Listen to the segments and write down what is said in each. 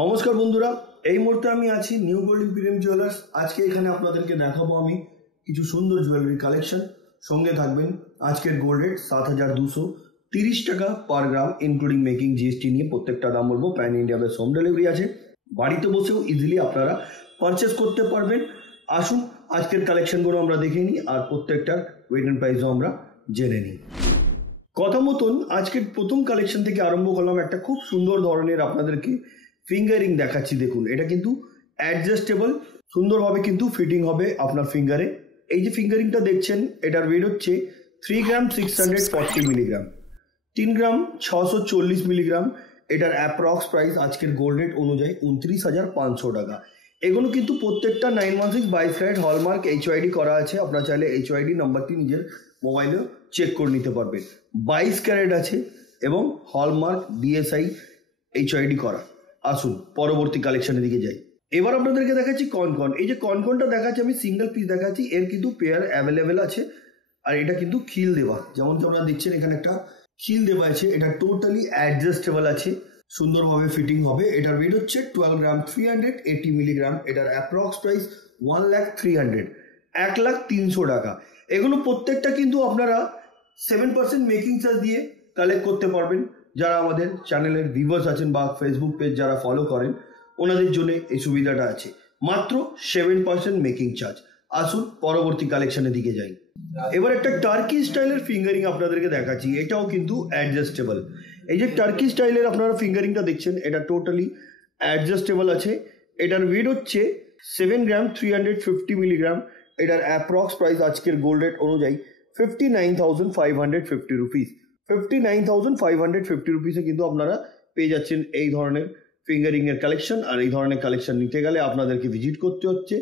নমস্কার বন্ধুরা, এই মুহূর্তে আমি আছি নিউ গোল্ড ইম্পিরিয়াম জুয়েলার্স। আজকে এখানে আপনাদেরকে দেখাবো আমি কিছু সুন্দর জুয়েলারি কালেকশন। সঙ্গে থাকবেন আজকের গোল্ড রেট 7,230 টাকা পার গ্রাম ইনক্লুডিং মেকিং জিএসটি নিয়ে প্রত্যেকটা দাম বলবো। Pan India base home delivery আছে, বাড়িতে বসেও ইজিলি আপনারা পারচেস করতে পারবেন। আসুন আজকের কালেকশনগুলো আমরা দেখে নিই আর প্রত্যেকটার ওয়েট অ্যান্ড প্রাইসও আমরা জেনে নিই। কথা মতন আজকের প্রথম কালেকশন থেকে আরম্ভ করলাম। একটা খুব সুন্দর ধরনের আপনাদেরকে ফিঙ্গারিং দেখাচ্ছি। দেখুন, এটা কিন্তু অ্যাডজাস্টেবল, সুন্দরভাবে কিন্তু ফিটিং হবে আপনার ফিঙ্গারে। এই যে ফিঙ্গারিংটা দেখছেন, এটার ওয়েট হচ্ছে 3 গ্রাম 640 মিলিগ্রাম, 3 গ্রাম 640 মিলিগ্রাম। এটার অ্যাপ্রক্স প্রাইস আজকের গোল্ড রেট অনুযায়ী 29,500 টাকা। এগুলো কিন্তু প্রত্যেকটা 916 22 ক্যারেট হলমার্ক HYD করা আছে। আপনারা চাইলে HYD নাম্বারটি নিজের মোবাইলেও চেক করে নিতে পারবেন। 22 ক্যারেট আছে এবং হলমার্ক DSI HYD করা। আসুন পরবর্তী কালেকশনের দিকে যাই। এবার আপনাদেরকে দেখাচ্ছি কনকন। এই যে কনকনটা দেখাচ্ছি আমি সিঙ্গেল পিস দেখাচ্ছি, এর কিন্তু পেয়ার অ্যাভেলেবেল আছে। আর এটা কিন্তু খিল দেওয়া, যেমন কি আপনারা দেখছেন এখানে একটা খিল দেওয়া আছে। এটা টোটালি অ্যাডজাস্টেবল আছে, সুন্দরভাবে ফিটিং হবে। এটার ওয়েট হচ্ছে 12 গ্রাম 380 মিলিগ্রাম। এটার অ্যাপ্রক্স প্রাইস 1,300,000, 1,03,000 টাকা। এগুলো প্রত্যেকটা কিন্তু আপনারা 7% মেকিং চার্জ দিয়ে কালেক্ট করতে পারবেন। যারা আমাদের চ্যানেলের ভিউয়ার্স আছেন বা ফেসবুক পেজ যারা ফলো করেন, ওনাদের জন্য এই সুবিধাটা আছে, মাত্র 7% মেকিং চার্জ। আসুন পরবর্তী কালেকশনের দিকে যাই। এবার একটা টার্কি স্টাইলের ফিঙ্গারিং আপনাদেরকে দেখাচ্ছি। এটাও কিন্তু অ্যাডজাস্টেবল। এই যে টার্কি স্টাইলের আপনারা ফিঙ্গারিংটা দেখছেন, এটা টোটালি অ্যাডজাস্টেবল আছে। এটার ওয়েট হচ্ছে 7 গ্রাম 350 মিলিগ্রাম। এটার অ্যাপ্রক্স প্রাইস আজকের গোল্ড রেট অনুযায়ী 59,550 রুপিস। 59,550 রুপিসে কিন্তু আপনারা পেয়ে যাচ্ছেন এই ধরনের ফিঙ্গারিং এর কালেকশন। আর এই ধরনের কালেকশন নিতে গেলে আপনাদেরকে ভিজিট করতে হচ্ছে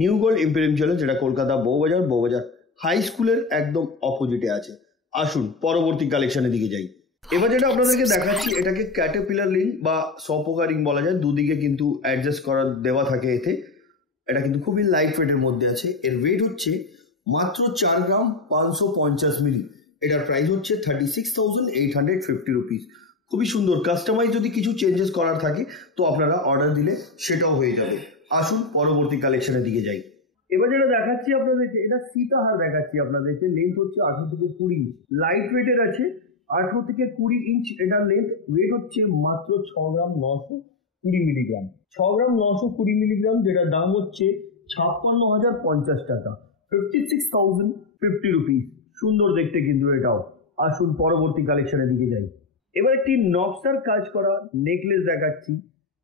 নিউ গোল্ড ইম্পিরিয়াম জুয়েলার্স, যেটা কলকাতা বউবাজার হাই স্কুলের একদম অপোজিটে আছে। আসুন পরবর্তী কালেকশনের দিকে যাই। এবার যেটা আপনাদেরকে দেখাচ্ছি, এটাকে ক্যাটারপিলার রিং বা স্বপোকা রিং বলা যায়। দুদিকে কিন্তু অ্যাডজাস্ট করা দেওয়া থাকে এতে। এটা কিন্তু খুবই লাইট ওয়েটের মধ্যে আছে। এর ওয়েট হচ্ছে মাত্র 4 গ্রাম 550 মিলি। এটার প্রাইস হচ্ছে 36,850 রুপিস। খুবই সুন্দর। কাস্টমাইজ যদি কিছু চেঞ্জেস করার থাকে তো আপনারা অর্ডার দিলে সেটাও হয়ে যাবে। আসুন পরবর্তী কালেকশনের দিকে যাই। এবার যেটা দেখাচ্ছি আপনাদেরকে, এটা সীতাহার দেখাচ্ছি আপনাদেরকে। লেন্থ হচ্ছে 18 থেকে 20 ইঞ্চ, লাইট ওয়েটের আছে। 18 থেকে 20 ইঞ্চ এটার লেন্থ। ওয়েট হচ্ছে মাত্র 6 গ্রাম 920 মিলিগ্রাম, 6 গ্রাম 920 মিলিগ্রাম, যেটার দাম হচ্ছে 56,050 টাকা, 56,050 রুপিস। সুন্দর দেখতে কিন্তু এটাও। আসুন পরবর্তী কালেকশনের দিকে যাই। এবার একটি নকশার কাজ করা নেকলেস দেখাচ্ছি।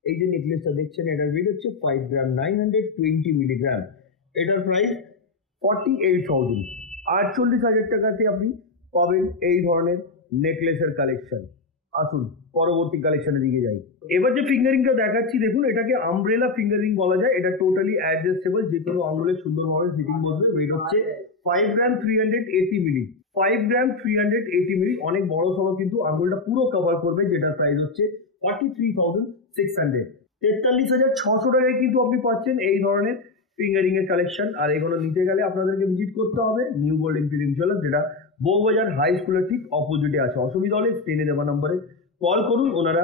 এই যে নেকলেসটা দেখছেন, এটার ওয়েট হচ্ছে 5 গ্রাম 920 মিলিগ্রাম। এটার প্রাইস 48,000, 48,000 টাকাতে আপনি পাবেন এই ধরনের নেকলেসের কালেকশন। আসুন পরবর্তী কালেকশনের দিকে যাই। এবার যে ফিঙ্গারিংটা দেখাচ্ছি দেখুন, এটাকে আমব্রেলা ফিঙ্গারিং বলা যায়। এটা টোটালি অ্যাডজাস্টেবল, যে কোনো আঙুলে সুন্দরভাবে ফিটিং বসবে। ওয়েট হচ্ছে 5 গ্রাম 380 মিলি, 5 গ্রাম 380 মিলি। অনেক বড় সড়ো কিন্তু আঙুলটা পুরো কভার করবে, যেটার প্রাইস হচ্ছে 43,600, 43,600 টাকায় কিন্তু আপনি পাচ্ছেন এই ধরনের ফিঙ্গারিং এর কালেকশন। আর এগুলো নিতে গেলে আপনাদেরকে ভিজিট করতে হবে নিউ গোল্ড ইম্পিরিয়াম জুয়েলার্স, যেটা বউবাজার হাই স্কুলের ঠিক অপোজিটে আছে। অসুবিধা হলে স্ক্রিনে দেওয়া নম্বরে কল করুন, ওনারা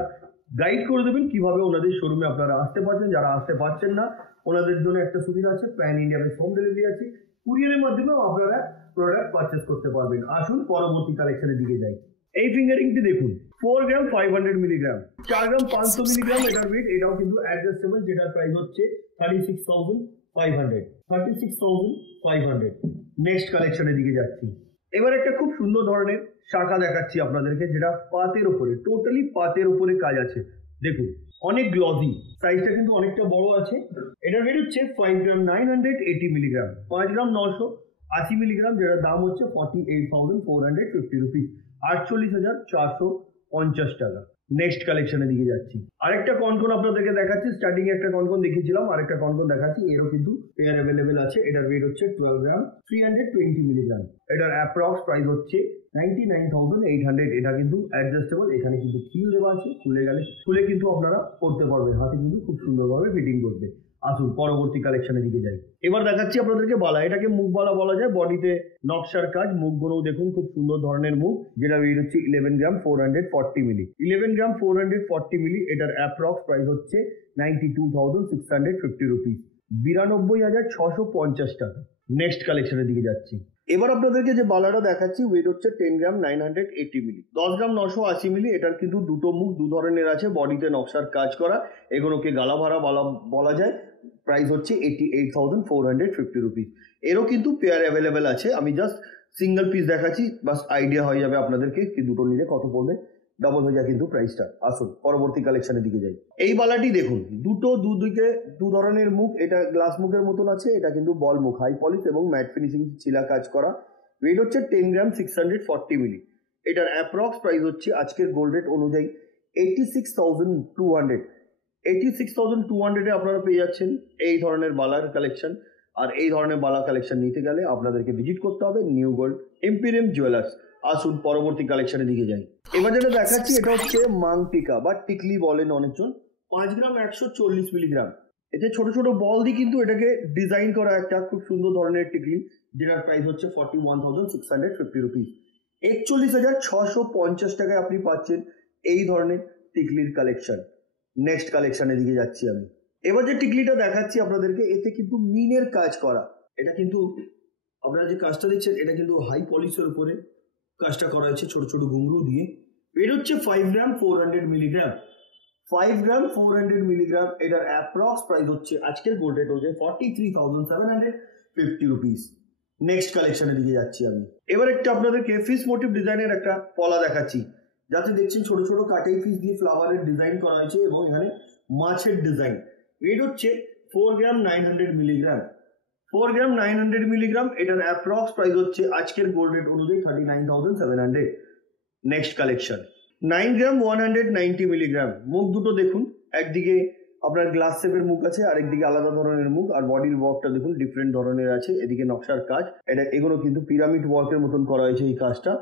গাইড করে দেবেন কিভাবে ওনাদের শোরুমে আপনারা আসতে পারছেন। যারা আসতে পারছেন না, ওনাদের জন্য একটা সুবিধা আছে, pan India base home delivery আছে। কুরিয়ারের মাধ্যমেও আপনারা প্রোডাক্ট পারচেস করতে পারবেন। আসুন পরবর্তী কালেকশনের দিকে যাই। এই ফিঙ্গারিংটি দেখুন, 4 গ্রাম 500 মিলিগ্রাম, 4 গ্রাম 500 মিলিগ্রাম এটার ওয়েট। এটাও কিন্তু অ্যাডজাস্টেবল, যেটার প্রাইস হচ্ছে 36,500, 36,500। নেক্সট কালেকশনের দিকে যাচ্ছি। এবার একটা খুব সুন্দর ধরনের শাখা দেখাচ্ছি আপনাদেরকে, যেটা পাতের উপরে, টোটালি পাতের উপরে কাজ আছে। দেখুন অনেক গ্লসি, সাইজটা কিন্তু অনেকটা বড় আছে। এটার ওয়েট হচ্ছে 5 গ্রাম 980 মিলিগ্রাম, 5 গ্রাম 980 মিলিগ্রাম, যেটার দাম হচ্ছে 48,450 রুপিস, 48,450 টাকা। নেক্সট কালেকশনের দিকে যাচ্ছি। আরেকটা কনকন আপনাদেরকে দেখাচ্ছি। স্টার্টিং এ একটা কনকন দেখিয়েছিলাম, আরেকটা কনকন দেখাচ্ছি। এরও কিন্তু পেয়ার অ্যাভেলেবেল আছে। এটার ওয়েট হচ্ছে 12 গ্রাম 320 মিলিগ্রাম। এটার অ্যাপ্রক্স প্রাইস হচ্ছে 99,800। এটা কিন্তু অ্যাডজাস্টেবল, এখানে কিন্তু খিল দেওয়া আছে। খুলে কিন্তু আপনারা করতে পারবেন, হাতে কিন্তু খুব সুন্দরভাবে ফিটিং করবে। আসুন পরবর্তী কালেকশনের দিকে যাই। এবার দেখাচ্ছি আপনাদেরকে বালা, এটাকে মুখ বালা বলা যায়। বডিতে নকশার কাজ, মুখগুলোও দেখুন খুব সুন্দর ধরনের মুখ, যেটা ওয়েট হচ্ছে 11 গ্রাম 440 মিলি। 11 গ্রাম 440 মিলি, এটার অ্যাপ্রক্স প্রাইস হচ্ছে 92,650 রুপিস, 92,650 টাকা। নেক্সট কালেকশনের দিকে যাচ্ছি। এবার আপনাদেরকে যে বালাটা দেখাচ্ছি ওয়েট হচ্ছে 10 গ্রাম 980 মিলি, 10 গ্রাম 980 মিলি। এটার কিন্তু দুটো মুখ দু ধরনের আছে, বডিতে নকশার কাজ করা, এগুলোকে গালাভারা বালা বলা যায়। প্রাইস হচ্ছে 88,450 রুপিস। এরও কিন্তু পেয়ার অ্যাভেলেবেল আছে, আমি জাস্ট সিঙ্গেল পিস দেখাচ্ছি, বাস আইডিয়া হয়ে যাবে আপনাদেরকে কি দুটো নিলে কত পড়বে, ডাবল হয়ে যায় কিন্তু প্রাইসটা। আসুন পরবর্তী কালেকশনের দিকে যাই। এই বালাটি দেখুন, দুদিকে দু ধরনের মুখ, এটা গ্লাস মুখের মতন আছে, এটা কিন্তু বল মুখ, হাই পলিশ এবং ম্যাট ফিনিশিং ছিলা কাজ করা। ওয়েট হচ্ছে 10 গ্রাম 640 মিলি। এটার অ্যাপ্রক্স প্রাইস হচ্ছে আজকের গোল্ড রেট অনুযায়ী 86,200। 86,200-এ আপনারা পেয়ে যাচ্ছেন এই ধরনের বালার কালেকশন। আর এই ধরনের বালা কালেকশন নিতে গেলে আপনাদেরকে ভিজিট করতে হবে নিউ গোল্ড এম্পিরিয়াম জুয়েলার্স। আসুন পরবর্তী কালেকশনের দিকে যাই। এবার যেটা দেখাচ্ছি এটা হচ্ছে মাংটিকা বা টিকলি বলেন অনেকজন, 5 গ্রাম 140 মিলিগ্রাম। এতে ছোট ছোট বল দিয়ে কিন্তু এটাকে ডিজাইন করা একটা খুব সুন্দর ধরনের টিকলি, যেটার প্রাইস হচ্ছে 41,650 রুপিস, 41,650 টাকায় আপনি পাচ্ছেন এই ধরনের টিকলির কালেকশন। নেক্সট কালেকশনের দিকে যাচ্ছি আমি। এবার যে টিকলিটা দেখাচ্ছি আপনাদেরকে, এতে কিন্তু মিনের কাজ করা। এটা কিন্তু আপনারা যে কাজটা দেখছেন এটা কিন্তু হাই পলিশের উপরে কাজটা করা হয়েছে ছোট ছোট ঘুঙরু দিয়ে। এটা হচ্ছে 5 গ্রাম 400 মিলিগ্রাম, 5 গ্রাম 400 মিলিগ্রাম। এটার অ্যাপ্রক্স প্রাইস হচ্ছে আজকের গোল্ড রেট হচ্ছে 43,750 রুপিস। নেক্সট কালেকশনের দিকে যাচ্ছি আমি। এবার একটা আপনাদেরকে ফিশ মোটিভ ডিজাইনের একটা পলা দেখাচ্ছি, যাতে দেখছেন ছোট ছোট কাটাই ফিশ দিয়ে ফ্লাওয়ারের ডিজাইন করা হয়েছে এবং এখানে মাছের ডিজাইন। ওয়েট হচ্ছে 4 গ্রাম 900 মিলিগ্রাম, 4 গ্রাম 900 মিলিগ্রাম। এটার অ্যাপ্রক্স প্রাইস হচ্ছে আজকের গোল্ড রেট অনুযায়ী 39,700। নেক্সট কালেকশন 9 গ্রাম 190 মিলিগ্রাম। মুখ দুটো দেখুন, একদিকে আপনার গ্লাস শেপের মুখ আছে, আর একদিকে আলাদা ধরনের মুখ, আর বডির ওয়ার্কটা দেখুন ডিফারেন্ট ধরনের আছে। এদিকে নকশার কাজ, এগুলো কিন্তু পিরামিড ওয়ার্কের মতন করা হয়েছে এই কাজটা।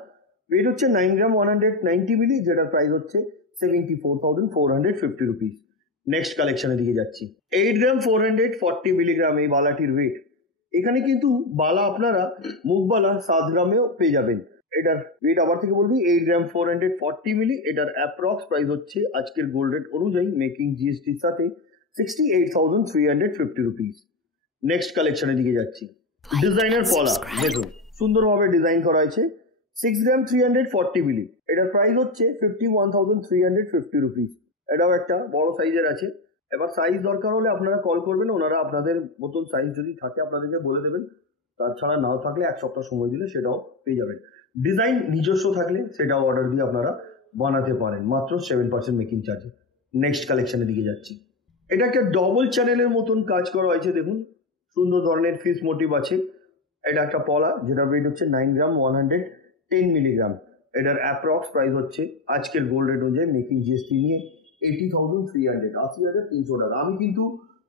ওয়েট হচ্ছে 9 গ্রাম 190 মিলি, যেটার প্রাইস হচ্ছে 74,450 রুপিস। নেক্সট কালেকশনের দিকে যাচ্ছি। 8 গ্রাম 440 মিলিগ্রাম এই বালাটির ওয়েট। এখানে কিন্তু বালা আপনারা মুখ বালা 7 গ্রামেও পেয়ে যাবেন। এটার ওয়েট আবার থেকে বলবি 8 গ্রাম 440 মিলি। এটার অ্যাপ্রক্স প্রাইস হচ্ছে আজকের গোল্ড রেট অনুযায়ী মেকিং জিএসটির সাথে 68,350 রুপিস। নেক্সট কালেকশনের দিকে যাচ্ছি। ডিজাইনার পলা দেখুন সুন্দরভাবে ডিজাইন করা হয়েছে, 6 গ্রাম 340 মিলি। এটার প্রাইস হচ্ছে 51,350 রুপিস। এটাও একটা বড় সাইজের আছে। এবার সাইজ দরকার হলে আপনারা কল করবেন, ওনারা আপনাদের মতন সাইজ যদি থাকে আপনাদেরকে বলে দেবেন। তাছাড়া নাও থাকলে এক সপ্তাহ সময় দিলে সেটাও পেয়ে যাবেন। ডিজাইন নিজস্ব থাকলে সেটাও অর্ডার দিয়ে আপনারা বানাতে পারেন মাত্র 7% মেকিং চার্জে। নেক্সট কালেকশনের দিকে যাচ্ছি। এটা একটা ডবল চ্যানেলের মতন কাজ করা হয়েছে, দেখুন সুন্দর ধরনের ফিশ মোটিভ আছে। এটা একটা পলা, যেটা ওয়েট হচ্ছে 9 গ্রাম 110 মিলিগ্রাম। এটার অ্যাপ্রক্স প্রাইস হচ্ছে আজকের গোল্ড রেট অনুযায়ী মেকিং জিএসটি নিয়ে 80,300, 80,300 টাকা। আমি কিন্তু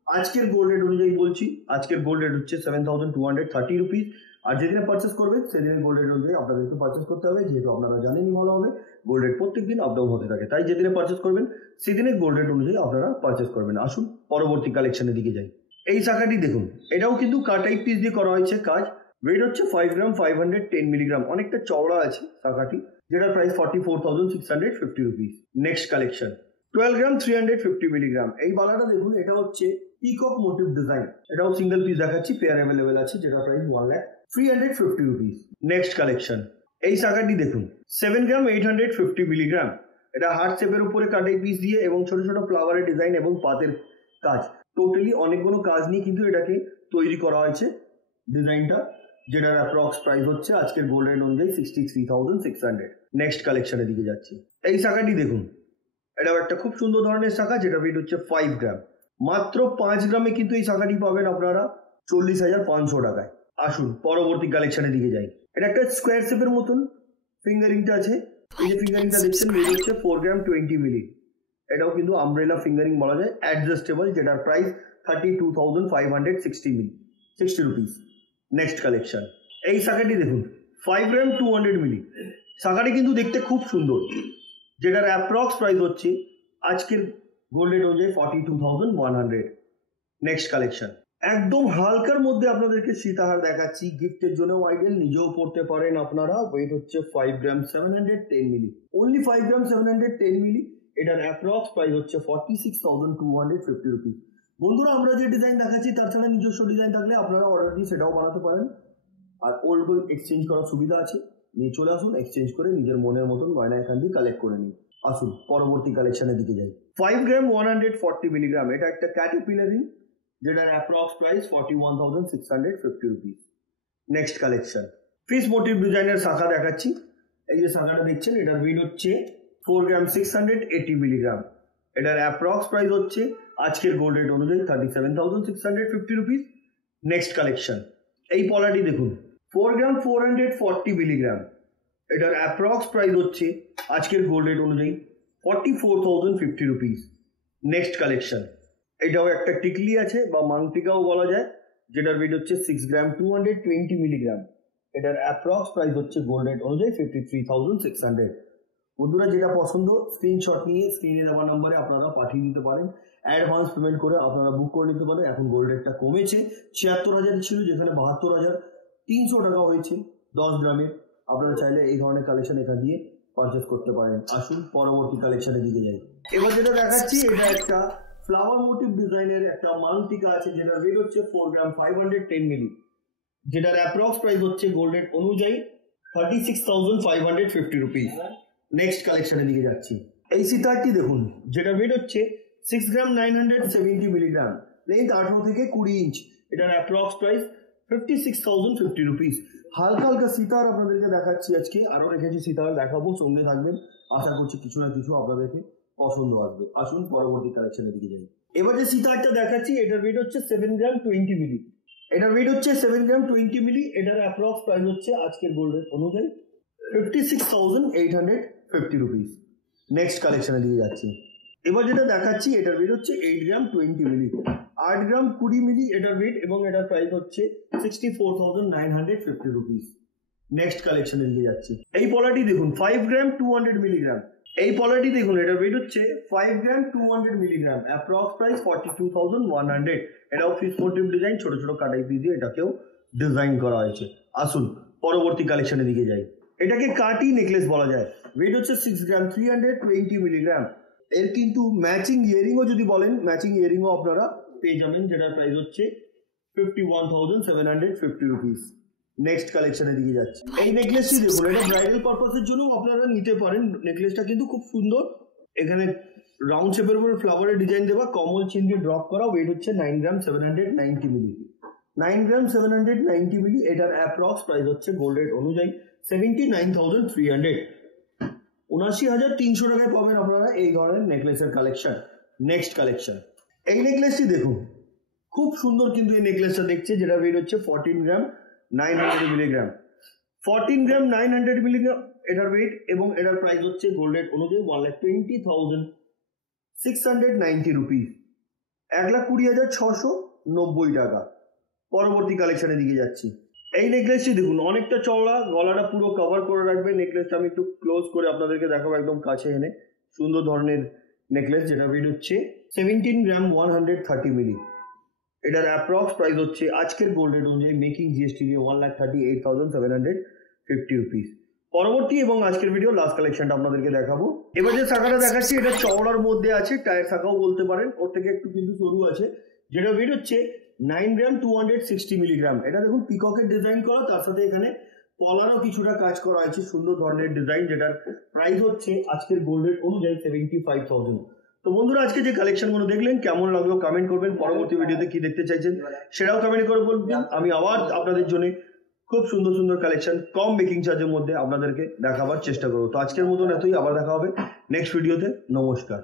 আজকের গোল্ড রেট অনুযায়ী বলছি, আজকের গোল্ড রেট হচ্ছে 7,230 রুপিস। আর যেদিনে পারচেস করবেন সেদিনের গোল্ড রেট অনুযায়ী আপনাদেরকে পারচেস করতে হবে, যেহেতু আপনারা জানেনই ভালো হবে গোল্ড রেট প্রত্যেক দিন আপ ডাউন হতে থাকে, তাই যেদিনে পারচেস করবেন সেদিনের গোল্ড রেট অনুযায়ী আপনারা পারচেস করবেন। আসুন পরবর্তী কালেকশনের দিকে যাই। এই শাখাটি দেখুন, এটাও কিন্তু কাটাই পিস দিয়ে করা হয়েছে কাজ। ওয়েট হচ্ছে 5 গ্রাম 510 মিলিগ্রাম, অনেকটা চওড়া আছে শাখাটি, যেটার প্রাইস 44,650 রুপিস। নেক্সট কালেকশন 12 গ্রাম 350 মিলিগ্রাম। এই বালাটা দেখুন, এটা হচ্ছে পিকক মোটিভ ডিজাইন। এটাও সিঙ্গেল পিস দেখাচ্ছি, পেয়ার অ্যাভেলেবেল আছে, যেটা প্রাইস 1,350 রুপিস। নেক্সট কালেকশন এই শাখাটি দেখুন, 7 গ্রাম 850 মিলিগ্রাম। এটা হার্ট শেপের উপরে কাটাই পিস দিয়ে এবং ছোট ছোট ফ্লাওয়ারের ডিজাইন এবং পাতের কাজ, টোটালি অনেকগুলো কাজ নিয়ে কিন্তু এটাকে তৈরি করা হয়েছে ডিজাইনটা, যেটার অ্যাপ্রক্স প্রাইস হচ্ছে আজকের গোল্ড রেট অনুযায়ী 63,600। নেক্সট কালেকশনের দিকে যাচ্ছি। এই শাখাটি দেখুন, এটাও একটা খুব সুন্দর ধরনের শাখা, যেটা ওয়েট হচ্ছে 5 গ্রাম। মাত্র 5 গ্রামে কিন্তু এই শাখাটি পাবেন আপনারা 40,500 টাকায়। আসুন পরবর্তী কালেকশনের দিকে যাই। এটা একটা স্কোয়ার শেপের মতন ফিঙ্গারিংটা আছে। এই যে ফিঙ্গারিংটা দেখছেন ওয়েট হচ্ছে 4 গ্রাম 20 মিলি। এটাও কিন্তু আমব্রেলা ফিঙ্গারিং বলা যায়, অ্যাডজাস্টেবল, যেটার প্রাইস 32,560 রুপিস। নেক্সট কালেকশন এই শাখাটি দেখুন, 5 গ্রাম 200 মিলি। শাখাটি কিন্তু দেখতে খুব সুন্দর, যেটার অ্যাপ্রক্স প্রাইস হচ্ছে আজকের গোল্ড রেট অনুযায়ী 42,100। নেক্সট কালেকশন একদম হালকার মধ্যে আপনাদেরকে সীতাহার দেখাচ্ছি, গিফটের জন্য আইডিয়াল, নিজেও পড়তে পারেন আপনারা। ওয়েট হচ্ছে 5 গ্রাম 710 মিলি, অনলি 5 গ্রাম 710 মিলি। এটার অ্যাপ্রক্স প্রাইস হচ্ছে 46,250 রুপিস। বন্ধুরা, আমরা যে ডিজাইন দেখাচ্ছি তার ছাড়া নিজস্ব ডিজাইন থাকলে আপনারা অর্ডার দিয়ে সেটাও বানাতে পারেন। আর ওল্ড গোল্ড এক্সচেঞ্জ করার সুবিধা আছে, নিয়ে চলে আসুন, এক্সচেঞ্জ করে নিজের মনের মতন গয়না এখান দিয়ে কালেক্ট করে নিন। আসুন পরবর্তী কালেকশনের দিকে যাই। 5 গ্রাম 140 মিলিগ্রাম, এটা একটা ক্যাটারপিলার রিং, যেটার approx price 41,650 rupees. Next collection fish motif ডিজাইনের শাখা দেখাচ্ছি। এই যে শাখাটা দেখছেন, এটার ওয়েট হচ্ছে 4 গ্রাম 680 মিলিগ্রাম। এটার অ্যাপ্রক্স প্রাইস হচ্ছে আজকের গোল্ড রেট অনুযায়ী 37,650 রুপিস। নেক্সট কালেকশন এই পলাটি দেখুন, 4 গ্রাম 440 মিলিগ্রাম। এটার অ্যাপ্রক্স প্রাইস হচ্ছে আজকের গোল্ড রেট অনুযায়ী 44,050 রুপিস। নেক্সট কালেকশন এটাও একটা টিকলি আছে বা মাংটিকাও বলা যায়, যেটার ওয়েট হচ্ছে 6 গ্রাম 220 মিলিগ্রাম। এটার অ্যাপ্রক্স প্রাইস হচ্ছে গোল্ড রেট অনুযায়ী 53,600। বন্ধুরা, যেটা পছন্দ স্ক্রিনশট নিয়ে স্ক্রিনে দেওয়া নাম্বারে আপনারা পাঠিয়ে দিতে পারেন। অ্যাডভান্স পেমেন্ট করে আপনারা বুক করে নিতে পারেন। এখন গোল্ড রেটটা কমেছে, 76,000 ছিল যেখানে 72,300 টাকা হয়েছে 10 গ্রামে। আপনারা চাইলে এই ধরনের কালেকশন এখান দিয়ে পারচেস করতে পারেন। আসুন পরবর্তী কালেকশনের দিকে যাই। এবার যেটা দেখাচ্ছি, এটা একটা ফ্লাওয়ার মোটিভ ডিজাইনের একটা মাংটিকা আছে, যেটার ওয়েট হচ্ছে 4 গ্রাম 510 মিলি। যেটার অ্যাপ্রক্স প্রাইস হচ্ছে গোল্ড রেট অনুযায়ী 36,550 রুপিস। নেক্সট কালেকশনের দিকে যাচ্ছি। এই সিতারটি দেখুন, যেটার ওয়েট হচ্ছে 6 গ্রাম 970 মিলিগ্রাম, লেন্থ 18 থেকে 20 ইঞ্চ। এটার অ্যাপ্রক্স প্রাইস 56,050 রুপিস। হালকা হালকা সিতার আপনাদেরকে দেখাচ্ছি আজকে, আরও রেখেছি সিতার দেখাবো, সঙ্গে থাকবেন। আশা করছি কিছু না কিছু আপনাদেরকে পছন্দ আসবে। আসুন পরবর্তী কালেকশনের দিকে যাই। এবার যে সিতারটা দেখাচ্ছি, এটার ওয়েট হচ্ছে 7 গ্রাম 20 মিলি। এটার ওয়েট হচ্ছে 7 গ্রাম 20 মিলি। এটার অ্যাপ্রক্স প্রাইস হচ্ছে আজকের গোল্ড রেট অনুযায়ী 56,850 রুপিস। নেক্সট কালেকশনের দিকে যাচ্ছি। এবার যেটা দেখাচ্ছি, এটার ওয়েট হচ্ছে 8 গ্রাম 20 মিলি, 8 গ্রাম 20 মিলি এটার ওয়েট, এবং এটার প্রাইস হচ্ছে 64,950 রুপিস। নেক্সট কালেকশনের দিকে যাচ্ছি। এই পলাটি দেখুন, 5 গ্রাম 200 মিলিগ্রাম। এই পলাটি দেখুন, এটার ওয়েট হচ্ছে 5 গ্রাম 200 মিলিগ্রাম, অ্যাপ্রক্স প্রাইস 42,100। এটাও ফিশ মোটিভ ডিজাইন, ছোট ছোট কাটাই পিস দিয়ে এটাকেও ডিজাইন করা হয়েছে। আসুন পরবর্তী কালেকশনের দিকে যাই। এটাকে কাটি নেকলেস বলা যায়। ওয়েট হচ্ছে 6 গ্রাম 320 মিলিগ্রাম। এর কিন্তু ম্যাচিং ইয়ারিংও যদি বলেন, ম্যাচিং ইয়ারিংও আপনারা পেয়ে যাবেন, যেটার প্রাইস হচ্ছে 51,750 রুপিস। নেক্সট কালেকশনের দিকে যাচ্ছি। এই নেকলেসটি দেখুন, এটা ব্রাইডাল পারপাসের জন্য আপনারা নিতে পারেন। নেকলেসটা কিন্তু খুব সুন্দর, এখানে রাউন্ড শেপের উপর ফ্লাওয়ারের ডিজাইন দেওয়া, কমল চেন দিয়ে ড্রপ করা। ওয়েট হচ্ছে 9 গ্রাম 790 মিলি, 9 গ্রাম 790 মিলি। এটার অ্যাপ্রক্স প্রাইস হচ্ছে গোল্ড রেট অনুযায়ী 79,300, 79,300 টাকায় পাবেন আপনারা এই ধরনের নেকলেসের কালেকশন। নেক্সট কালেকশন এই নেকলেসটি দেখুন, খুব সুন্দর কিন্তু এই নেকলেসটা দেখছে, যেটা ওয়েট হচ্ছে 14 গ্রাম 900 মিলিগ্রাম, 14 গ্রাম 900 মিলিগ্রাম এটার ওয়েট, এবং এটার প্রাইস হচ্ছে গোল্ড রেট অনুযায়ী 1,20,690 রুপিস, 1,20,690 টাকা। পরবর্তী কালেকশনের দিকে যাচ্ছি। এই নেকলেসটি দেখুন, অনেকটা চওড়া, গলাটা পুরো কভার করে রাখবে। নেকলেসটা আমি একটু ক্লোজ করে আপনাদেরকে দেখাবো, একদম কাছে এনে। সুন্দর ধরনের নেকলেস, যেটা ওয়েট হচ্ছে 17 গ্রাম 130 মিলি। এটার অ্যাপ্রক্স প্রাইস হচ্ছে আজকের গোল্ড রেট অনুযায়ী মেকিং জিএসটি দিয়ে 1,38,750 রুপিস। পরবর্তী এবং আজকের ভিডিও লাস্ট কালেকশনটা আপনাদেরকে দেখাবো। এবার যে শাখাটা দেখাচ্ছি, এটা চওড়ার মধ্যে আছে, টায়ার শাখাও বলতে পারেন, ওর থেকে একটু কিন্তু সরু আছে, যেটা ওয়েট হচ্ছে 9 গ্রাম 260 মিলিগ্রাম। এটা দেখুন পিককের ডিজাইন করা, তার সাথে এখানে কলারও কিছুটা কাজ করা হয়েছে, সুন্দর ধরনের ডিজাইন, যেটার প্রাইস হচ্ছে আজকের গোল্ড রেট অনুযায়ী 75,000। তো বন্ধুরা, আজকে যে কালেকশনগুলো দেখলেন কেমন লাগলো কমেন্ট করবেন। পরবর্তী ভিডিওতে কি দেখতে চাইছেন সেটাও কমেন্ট করে বলবেন। আমি আবার আপনাদের জন্য খুব সুন্দর সুন্দর কালেকশন কম মেকিং চার্জের মধ্যে আপনাদেরকে দেখাবার চেষ্টা করবো। তো আজকের মতন এতই, আবার দেখা হবে নেক্সট ভিডিওতে। নমস্কার।